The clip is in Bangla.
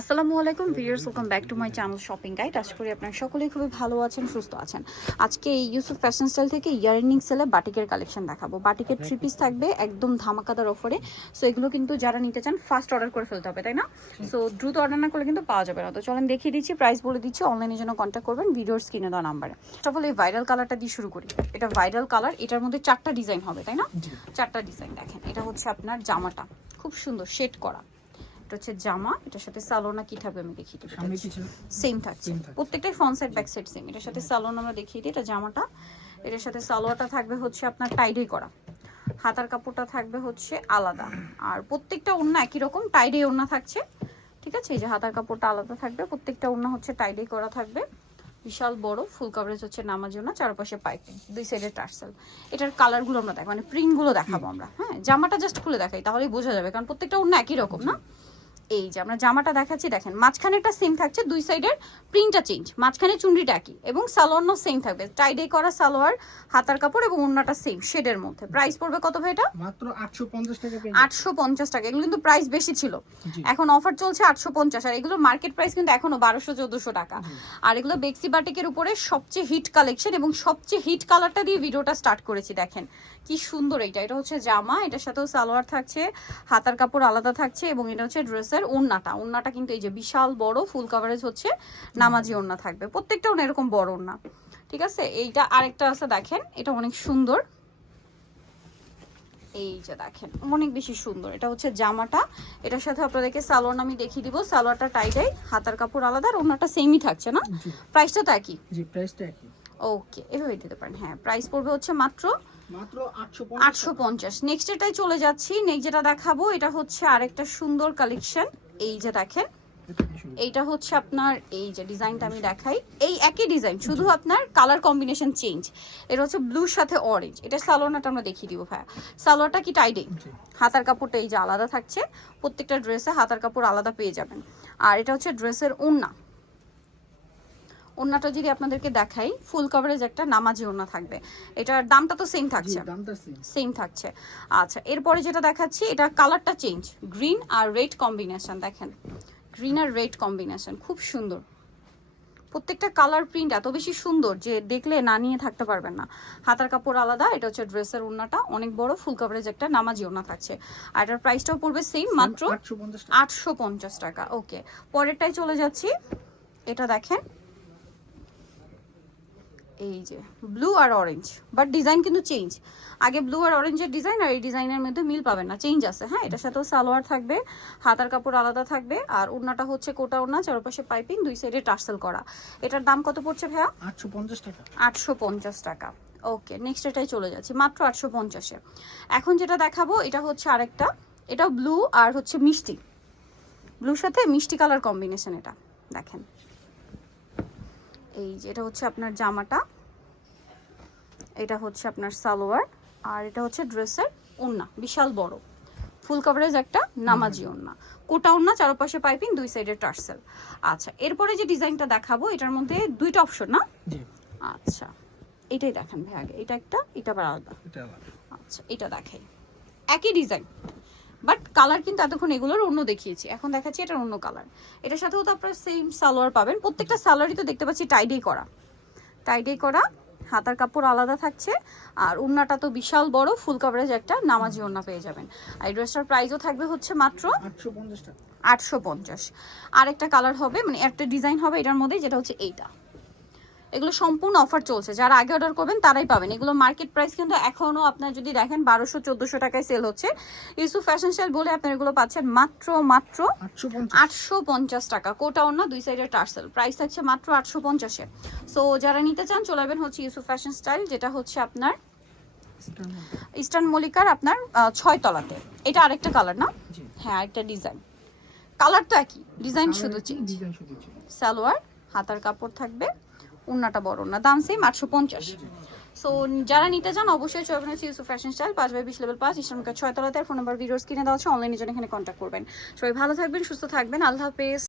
আসসালামু আলাইকুম viewers, welcome back to my channel shopping guide. আশা করি আপনারা সকলেই খুবই ভালো আছেন, সুস্থ আছেন। আজকে এই ইউসুফ ফ্যাশন স্টাইল থেকে ইয়াররিং সেলে বাটিকের কালেকশন দেখাবো। বাটিকের 3 পিস থাকবে একদম ধামাকাদার অফারে। সো এগুলো কিন্তু যারা নিতে চান ফার্স্ট অর্ডার করে ফেলতে হবে, তাই না? সো দ্রুত অর্ডার না করলে কিন্তু পাওয়া যাবে না। তো চলেন দেখিয়ে দিচ্ছি, প্রাইস বলে দিচ্ছি, অনলাইনের জন্য কন্ট্যাক্ট করবেন ভিডিওর স্ক্রিনে দেওয়া নাম্বারে। ফার্স্ট অফ অল এই ভাইরাল কালারটা দিয়ে শুরু করি। এটা ভাইরাল কালার, এটার মধ্যে 4টা ডিজাইন হবে, তাই না? 4টা ডিজাইন দেখেন। এটা হচ্ছে আপনার জামাটা, খুব সুন্দর শেড করা। এটা হচ্ছে জামা, এটার সাথে সালোনা কি থাকবে আমি দেখিয়ে দিই। সেম থাকছে প্রত্যেকটাই front side back side same. এটার সাথে সালোনা আমরা দেখিয়ে দিই। এটা জামাটা, এটার সাথে সালোয়ারটা থাকবে হচ্ছে আপনার টাইডে করা, হাতার কাপড়টা থাকবে হচ্ছে আলাদা, আর প্রত্যেকটা ওড়না একই রকম টাইডে ওড়না থাকছে, ঠিক আছে? এই যে হাতার কাপড়টা আলাদা থাকবে, প্রত্যেকটা ওড়না হচ্ছে টাইডে করা থাকবে, বিশাল বড় ফুল কভারেজ হচ্ছে নামাজি ওড়না, চারপাশে পাইপিং, দুই সাইডে টার্সেল। এটার কালারগুলো আমরা দেখাবো, মানে প্রিন্টগুলো দেখাবো আমরা। হ্যাঁ, জামাটা জাস্ট খুলে দেখাই তাহলেই বোঝা যাবে, কারণ প্রত্যেকটা ওড়না একই রকম না। এই যে আমরা জামাটা দেখাচ্ছি, দেখেন মাঝখানেটা সেম থাকছে, দুই সাইডের প্রিন্টটা চেঞ্জ, মাঝখানে চুনরিটা একই, এবং সালোয়ারও সেম থাকবে, টাইডে করা সালোয়ার, হাতার কাপড় এবং ওড়নাটা সেম শেডের মধ্যে। প্রাইস পড়বে কত ভাই? এটা মাত্র 850 টাকা। 850 টাকা। এগুলো কিন্তু প্রাইস বেশি ছিল, এখন অফার চলছে 850। আর এগুলো মার্কেট প্রাইস কিন্তু এখনো 1200-1400 টাকা। আর এগুলো বেক্সি বাটিকের উপরে সবচেয়ে হিট কালেকশন, এবং সবচেয়ে হিট কালারটা দিয়ে ভিডিওটা স্টার্ট করেছি। দেখেন কি সুন্দর এইটা। এটা হচ্ছে জামা, এটার সাথেও সালোয়ার থাকছে, হাতার কাপড় আলাদা থাকছে, এবং এটা হচ্ছে ড্রেসের ওড়নাটা কিন্তু এই যে বিশাল বড় ফুল কভারেজ হচ্ছে নামাজি ওড়না থাকবে, প্রত্যেকটা ওড়না এরকম বড় ওড়না, ঠিক আছে? এইটা আরেকটা আছে দেখেন, এটা অনেক সুন্দর। এই যে দেখেন অনেক বেশি সুন্দর। এটা হচ্ছে জামাটা, এটার সাথে আপনাদেরকে সালোয়ার আমি দেখিয়ে দিব। সালোয়ারটা টাইডাই, হাতার কাপড় আলাদা, আর ওড়নাটা সেমই থাকছে না? প্রাইসটা তো একই? জি, প্রাইসটা একই। ওকে, এভাবে দিতে পারেন। হ্যাঁ, প্রাইস পড়বে হচ্ছে মাত্র 850। নেক্সট এটাই চলে যাচ্ছি। নেক্সট যেটা দেখাবো এটা হচ্ছে আরেকটা সুন্দর কালেকশন। এই যে দেখেন, এইটা হচ্ছে আপনার, এই যে ডিজাইনটা আমি দেখাই, এই একই ডিজাইন, শুধু আপনার কালার কম্বিনেশন চেঞ্জ। এটা হচ্ছে ব্লুর সাথে অরেঞ্জ। এটা সালোয়ারটা আমরা দেখিয়ে দিব ভাইয়া। সালোয়ারটা কি টাইডে, হাতার কাপড়টা এই যে আলাদা থাকছে, প্রত্যেকটা ড্রেসে হাতার কাপড় আলাদা পেয়ে যাবেন। আর এটা হচ্ছে ড্রেসের ওড়না, ওড়নাটা যদি আপনাদেরকে দেখাই, ফুল কভারেজ একটা নামাজি ওড়না থাকবে। এটার দামটা তো সেম থাকছে, সেম থাকছে। আচ্ছা, এরপরে যেটা দেখাচ্ছি, এটা কালারটা চেঞ্জ, গ্রিন আর রেড কম্বিনেশন। দেখেন গ্রিন আর রেড কম্বিনেশন খুব সুন্দর, প্রত্যেকটা কালার প্রিন্ট এত বেশি সুন্দর যে দেখলে না নিয়ে থাকতে পারবেন না। হাতার কাপড় আলাদা, এটা হচ্ছে ড্রেসের ওড়নাটা অনেক বড় ফুল কভারেজ একটা নামাজি ওড়না থাকছে। আর এটার প্রাইসটাও পড়বে সেম, মাত্র 850 টাকা। ওকে, পরেরটাই চলে যাচ্ছি। এটা দেখেন, এই যে ব্লু আর অরেঞ্জ, বাট ডিজাইন কিন্তু চেঞ্জ। আগে ব্লু আর অরেঞ্জের ডিজাইন, আর এই ডিজাইনের মধ্যে মিল পাবেন না, চেঞ্জ আছে। হ্যাঁ, এটার সাথেও সালোয়ার থাকবে, হাতার কাপড় আলাদা থাকবে, আর ওড়নাটা হচ্ছে কোটা ওড়না, চারপাশে পাইপিং, দুই সাইডে টার্সেল করা। এটার দাম কত পড়ছে ভাইয়া? 850 টাকা। 850 টাকা। ওকে, নেক্সট এটাই চলে যাচ্ছি, মাত্র 850-এ। এখন যেটা দেখাবো এটা হচ্ছে আরেকটা, এটা ব্লু আর হচ্ছে মিষ্টি, ব্লুর সাথে মিষ্টি কালার কম্বিনেশন। এটা দেখেন, এই যে এটা হচ্ছে আপনার জামাটা, এটা হচ্ছে আপনার সালোয়ার, আর এটা হচ্ছে ড্রেসের ওড়না, বিশাল বড় ফুল কভারেজ একটা নামাজি ওড়না, কোটা ওড়না, চারপাশে পাইপিং, দুই সাইডে টার্সেল। আচ্ছা, এরপরে যে ডিজাইনটা দেখাবো এটার মধ্যে দুইটা অপশন না? আচ্ছা, এটাই দেখেন ভাই আগে, এটা একটা, এটা আবার আলাদা। আচ্ছা, এটা দেখাই, একই ডিজাইন বাট কালার কিন্তু এতক্ষণ এগুলোর অন্য দেখিয়েছি, এখন দেখাচ্ছি এটার অন্য কালার। এটার সাথেও তো আপনারা সেম সালোয়ার পাবেন, প্রত্যেকটা সালোয়ারই তো দেখতে পাচ্ছি টাইডে করা, টাইডে করা, হাতার কাপড় আলাদা থাকছে, আর ওড়নাটা তো বিশাল বড় ফুল কভারেজ একটা নামাজি ওড়না পেয়ে যাবেন। আর এই ড্রেসটার প্রাইসও থাকবে হচ্ছে মাত্র 850 টাকা। 850। আরেকটা কালার হবে, মানে একটা ডিজাইন হবে এটার মধ্যে, যেটা হচ্ছে এইটা। এগুলো সম্পূর্ণ অফার চলছে, যারা আগে অর্ডার করবেন তারাই পাবেন। এগুলো মার্কেট প্রাইস কিন্তু এখনো আপনার যদি দেখেন 1200-1400 টাকায় সেল হচ্ছে। ইউসুফ ফ্যাশন স্টাইল বলে আপনার এগুলো পাচ্ছেন মাত্র 850 টাকা। কোটা ওড়না, দুই সাইডের টার্সেল, প্রাইস থাকছে মাত্র 850-এ। সো যারা নিতে চান চলে যাবেন হচ্ছে ইউসুফ ফ্যাশন স্টাইল, যেটা হচ্ছে আপনার ইস্টার্ন মল্লিকার আপনার 6 তলাতে। এটা আরেকটা কালার না? হ্যাঁ, আরেকটা ডিজাইন, কালার তো একই, ডিজাইন শুধু চেঞ্জ। সালোয়ার, হাতার কাপড় থাকবে, ওড়নাটা বড় না, দাম সেম 850। সো যারা নিতে চান অবশ্যই চলে আসবেন Yusuf fashion style, 5/20 level 5, eastern 6 তলাতে। ফোন নাম্বার ভিডিওস কিনে দেওয়া আছে, অনলাইনের জন্য এখানে কন্ট্যাক্ট করবেন। সবাই ভালো থাকবেন, সুস্থ থাকবেন, আল্লাহ হাফেজ।